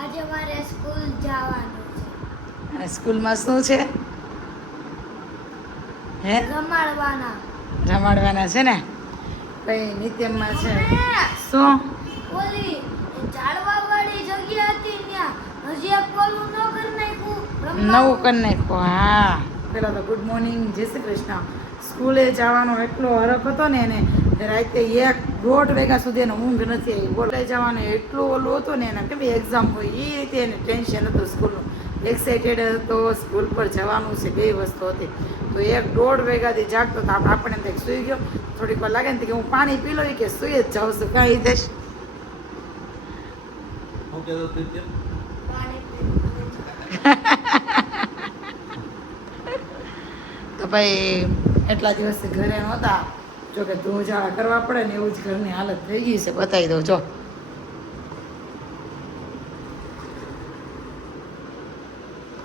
આજે મારે સ્કૂલ જવાનું છે. સ્કૂલમાં શું છે? હે રમાડવાના છે ને? કઈ નિત્યમાં છે શું? ઓલી ઝાડવાવાળી જગ્યા હતી ત્યાં હજી એક ઓલું ન કરી નાખ્યું. નવું કરી નાખ્યું. હા, પેલા તો ગુડ મોર્નિંગ, જય શ્રી કૃષ્ણ. સ્કૂલે જવાનો એટલો હરખ હતો ને એને, રાતે 1-1:30 વાગ્યા સુધી એને ઊંઘ નથી આવી. બોલે જવાનું એટલું ઓલું હતું ને એને, કે ભાઈ એક્ઝામ હોય એ રીતે એને ટેન્શન હતું સ્કૂલનું. એક્સાઇટેડ હતો સ્કૂલ પર જવાનું છે, બે વસ્તુ હતી. તો 1-1:30 વાગ્યાથી જાગતો તો આપણને કંઈક સૂઈ ગયો. થોડીક વાર લાગે ને કે હું પાણી પી લઉં કે સૂઈ જ જાઉં છું. કાંઈ દેશ તો ભાઈ એટલા દિવસથી ઘરે નહોતા, જો કે ધૂળઝાળા કરવા પડે ને એવું જ ઘરની હાલત થઈ ગઈ છે. બતાવી દઉં જો.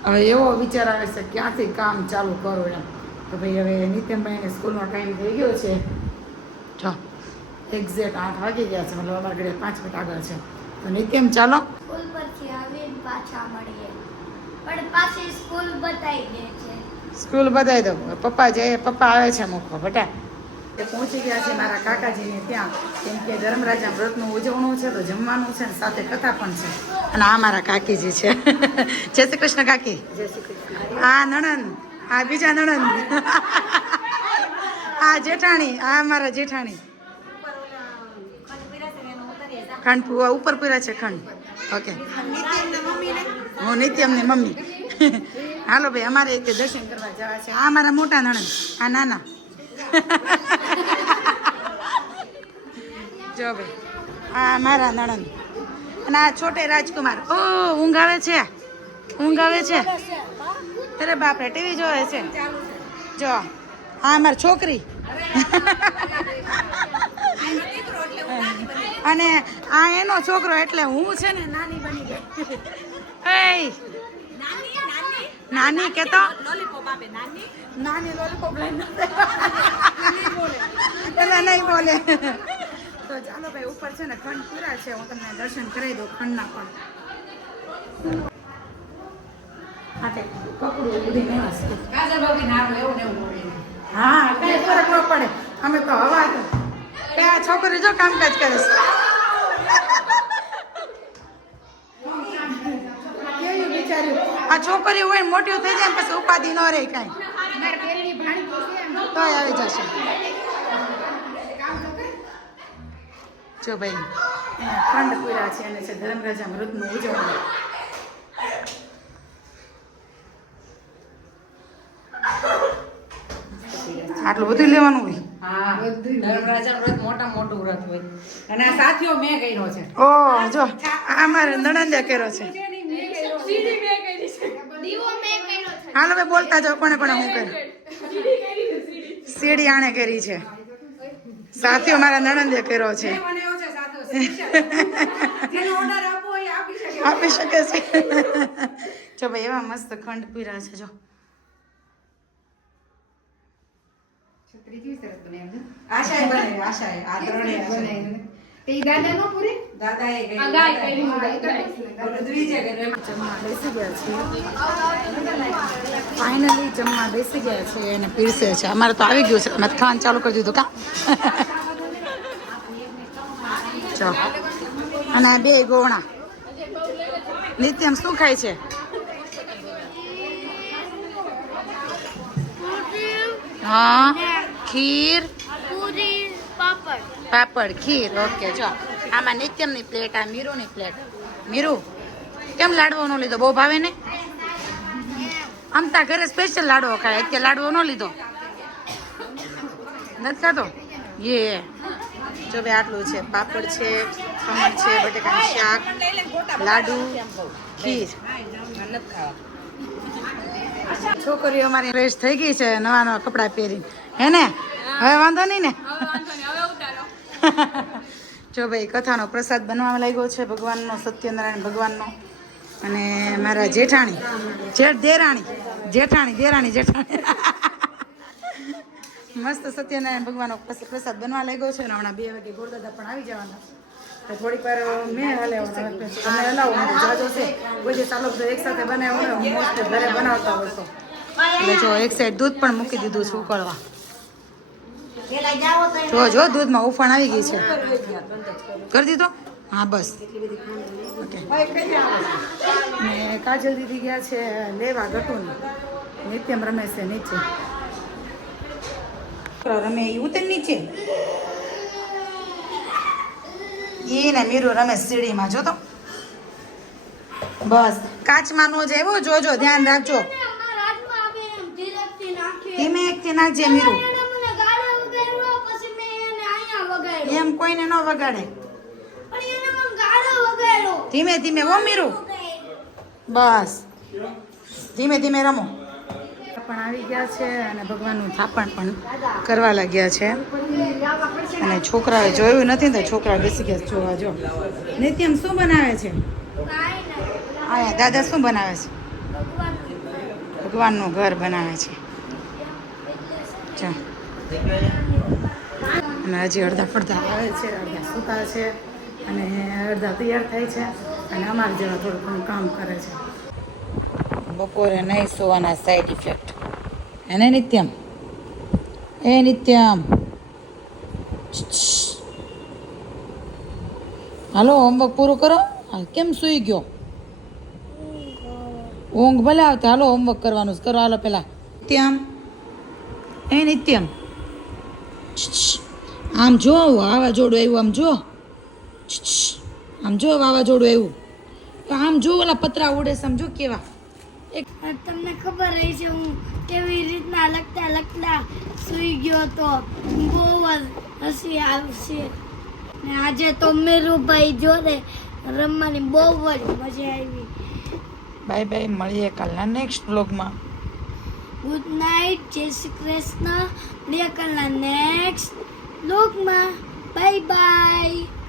હવે એવો વિચાર આવે છે ક્યાંથી કામ ચાલુ કરું એમ. તો ભાઈ હવે નિત્યમભાઈને સ્કૂલનો ટાઈમ થઈ ગયો છે. જો એક્ઝેક્ટ 8 વાગી ગયા છે, મતલબ અમારા ઘરે 5 મિનિટ આગળ છે. તો નિત્યમ ચાલો સ્કૂલ પરથી આવીને પાછા મળીએ. પણ પાછી સ્કૂલ બતાવી દે છે. સ્કૂલ બતાવી દો. પપ્પા આવે છે મૂકવા બટા. એ પહોંચી ગયા છે મારા કાકાજીને ત્યાં, કેમ કે ધર્મરાજા વ્રતનું ઉજવણું છે તો જમવાનું છે ને સાથે કથા પણ છે. અને આ મારા કાકીજી છે. જય શ્રી કૃષ્ણ કાકી. જય શ્રી કૃષ્ણ. આ નણંદ, આ બીજા નણંદ, આ જેઠાણી, આ મારા જેઠાણી. ખંડ ઉપર પૂરા છે ખંડ. ઓકે, હું નિત્યમની મમ્મી. હાલો ભાઈ, અમારે એક દર્શન કરવા જવા છે. આ મારા મોટા નણંદ, આ નાના. જો ભાઈ, આ મારા નણંદ અને આ છોટે રાજકુમાર. ઓ ઊંઘ આવે છે, ઊંઘ આવે છે. અરે બાપરે, ટીવી જોવે છે. જો આ મારી છોકરી. અને આ એનો છોકરો, એટલે હું છે ને નાની બની ગઈ. એ નાની કેતો નાની લોલીપોપ લઈને એટલે નહીં બોલે. તો ચાલો ભાઈ, ઉપર છે ને ખંડ પૂરા છે, હું તમને દર્શન કરાવી દઉં ખંડના પણ. હા, કઈ ફરક ન પડે. અમે તો હવા આ છોકરી જો કામકાજ કરે છે. કેવું વિચાર્યું? આ છોકરી હોય મોટી થઈ જાય ને પછી ઉપાધિ ન રહે કાંઈ, તો આવી જશે. જો ભાઈ, ખંડ પૂરા છે અને છે ધર્મરાજા વ્રતનું ઉજવણી. આટલું બધું લેવાનું હોય. હા, ધર્મરાજા વ્રત મોટું વ્રત હોય. અને આ સાથીઓ મેં કર્યો છે. ઓ જો આ મારે નણંદે કર્યો છે. હાલો ભાઈ, બોલતા જાઓ કોને કોને હું કર્યું. સીડી આણે કરી છે. સાથીઓ મારા નણંદે કર્યો છે. આપી શકે છે. જો ભાઈ, એવા મસ્ત ખંડ પીરા છે. જો આશાએ બને, આશાએ આ ત્રણે બને. તે દાદા નો પૂરે દાદાએ ગઈ. ગાય કરી દ્વિજે ગઈ. જમવા બેસી ગયા છે. ફાઇનલી જમવા બેસી ગયા છે અને પીરસે છે. અમારે તો આવી ગયું છે, અમે ખાવાનું ચાલુ કરી દીધું કા. ચો અને આ 2 ગોણા. નિત્યમ શું ખાય છે? હા, ખીર, પૂરી, પાપડ. પાપડ, ખીર. ઓકે, જો આમાં નિત્યમની પ્લેટ, આ મીરુની પ્લેટ. મીરુ કેમ લાડવો નો લીધો? બહુ ભાવે ને? આમ તા ઘરે સ્પેશિયલ લાડવો ખાય, અત્યારે લાડવો નો લીધો નથી ખાતો. યે જો ભાઈ, આટલું છે. પાપડ છે, ખમણ છે, બટેકાનું શાક, લાડુ, ખીર. છોકરીઓ અમારી ફ્રેશ થઈ ગઈ છે, નવા નવા કપડાં પહેરીને. હે ને? હવે વાંધો નહીં ને? જો ભાઈ, કથાનો પ્રસાદ બનવા લાગ્યો છે ભગવાનનો, સત્યનારાયણ ભગવાનનો. અને મારા જેઠાણી, દેરાણી મસ્ત સત્યનારાયણ ભગવાનનો પ્રસાદ બનવા લાગ્યો છે. અને હમણાં 2 વાગે ગોરદાદા પણ આવી જવાના. તો થોડીક વાર મેં હલાવવાનું તમે હલાવો મને જાજો છે કોઈ જે ચાલો તો એક સાથે બનાવ્યો ને મોસ્ટ ઘરે બનાવતા હોય તો એટલે જો એક સાઈડ દૂધ પણ મૂકી દીધું છે ઉકળવા જો દૂધમાં ઉફાણ આવી ગઈ છે કરી દીધો હા બસ ઓકે ને કાજલ દીદી ગયા છે લેવા ગટું નિત્યમ રમે છે નીચે રમે એ ઉતર નીચે એ ને મીરુ રમે સીડીમાં જો તો બસ કાચમાં નો જાય જોજો ધ્યાન રાખજો મારા હાથમાં આવે એમ ધીરેથી નાખે ધીમે એકથી નાખજે મીરુ એને મને ગાળે વગાડ્યો પછી મેં એને અહીંયા વગાડ્યો એમ કોઈને ન વગાડે પણ એને મને ગાળે વગાડ્યો ધીમે ધીમે હો મીરુ બસ ધીમે ધીમે રમો પણ આવી ગયા છે અને ભગવાનનું થાપણ પણ કરવા લાગ્યા છે અને છોકરાએ જોયું નથી ને તો છોકરા બેસી ગયા જોવા જો નિત્યમ શું બનાવે છે આયા દાદા શું બનાવે છે ભગવાનનું ઘર બનાવે છે જો અને હજી અડધા પડધા આવે છે અડધા સૂતા છે અને અડધા તૈયાર થાય છે અને અમારા જેવા થોડું ઘણું કામ કરે છે બપોરે નહીં સુવાના સાઈડ ઇફેક્ટ એને નિત્યમ એ નિત્યમ હાલો હોમવર્ક પૂરું કરો કેમ સૂઈ ગયો ઊંઘ ભલે આવતા હાલો હોમવર્ક કરવાનું કરો હાલો પેલા નિત્યમ એ નિત્યમ આમ જો વાવાઝોડું આવ્યું આમ જો આમ જો વાવાઝોડું આવ્યું તો આમ જો ઓલા પતરા ઉડે છે આમ જો કેવા તમને ખબર રહી છે હું કેવી રીતના લખતા લખતા સૂઈ ગયો તો બહુ જ હસી આવશે ને આજે તો મેરુભાઈ જોડે રમવાની બહુ જ મજા આવી બાય બાય મળીએ કાલના નેક્સ્ટ બ્લોગમાં ગુડ નાઇટ જય શ્રી કૃષ્ણ મળીએ કાલના નેક્સ્ટ બ્લોગમાં બાય બાય